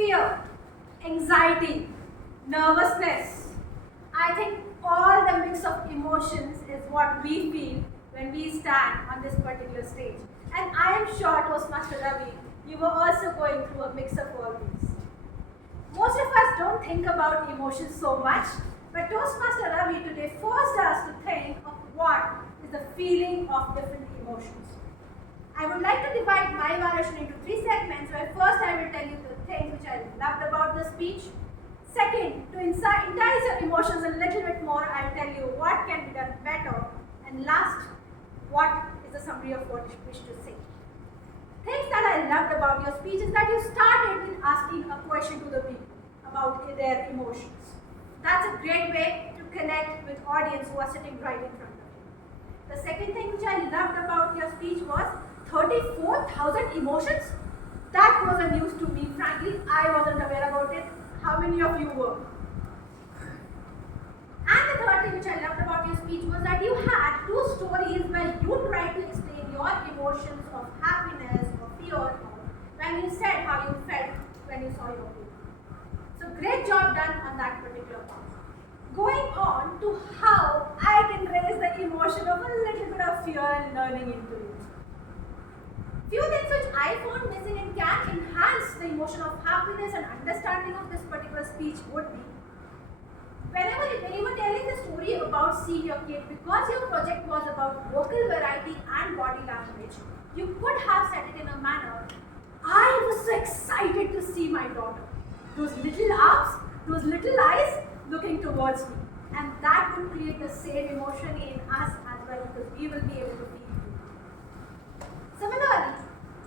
fear, anxiety, nervousness. I think all the mix of emotions is what we feel when we stand on this particular stage. And I am sure, Toastmaster Ravi, you were also going through a mix of all these. Most of us don't think about emotions so much, but Toastmaster Ravi today forced us to think of what is the feeling of different emotions. I would like to divide my narration into three segments where first I will tell you the things which I loved about the speech. Second, to entice your emotions a little bit more, I will tell you what can be done better. And last, what is the summary of what you wish to say. Things that I loved about your speech is that you started with asking a question to the people about their emotions. That's a great way to connect with audience who are sitting right in front of you. The second thing which I loved about your speech was 34,000 emotions. That was a news to me, frankly. I wasn't aware about it. How many of you were? And the third thing which I loved about your speech was that you had two stories where you tried to explain your emotions of happiness or fear or when you said how you felt when you saw your baby. So great job done on that particular part. Going on to how I can raise the emotion of a little bit of fear and learning into it. Few things which I found missing and can enhance the emotion of happiness and understanding of this particular speech would be when you were telling the story about seeing your kid, because your project was about vocal variety and body language, you could have said it in a manner, I was so excited to see my daughter. Those little arms, those little eyes looking towards me. And that would create the same emotion in us as well because we will be able to feel it. Similarly,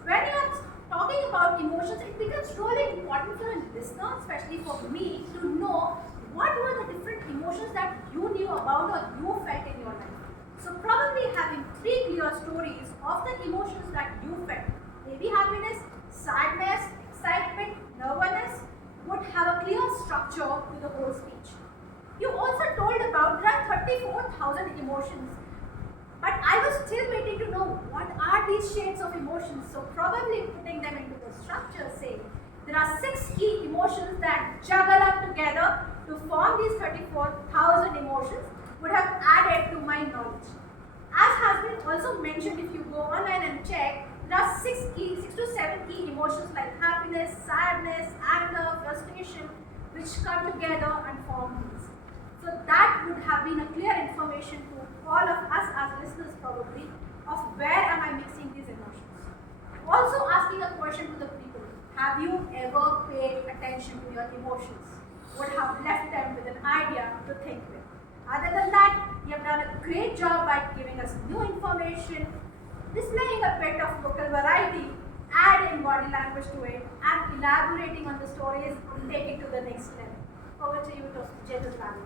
when you are talking about emotions, it becomes really important for a listener, especially for me, to know what were the different emotions that you knew about or you felt in your life. So probably having three clear stories of the emotions that you felt, maybe happiness, sadness, excitement, nervousness, would have a clear structure to the whole speech. You also told about there are 34,000 emotions, but I was still waiting to know what are these shades of emotions. So probably putting them into the structure, say there are 6 key emotions that juggle up together to form these 34,000 emotions would have added to my knowledge. As has been also mentioned, if you go online and check, there are 6 to 7 key emotions like happiness, sadness, anger, frustration, which come together and form these. So that would have been a clear information to all of us as listeners probably of where am I mixing these emotions. Also asking a question to the people, have you ever paid attention to your emotions? Would have left them with an idea to think with. Other than that, you have done a great job by giving us new information, displaying a bit of vocal variety, adding body language to it, and elaborating on the stories and take it to the next level. Over to you, Gentle Ravi.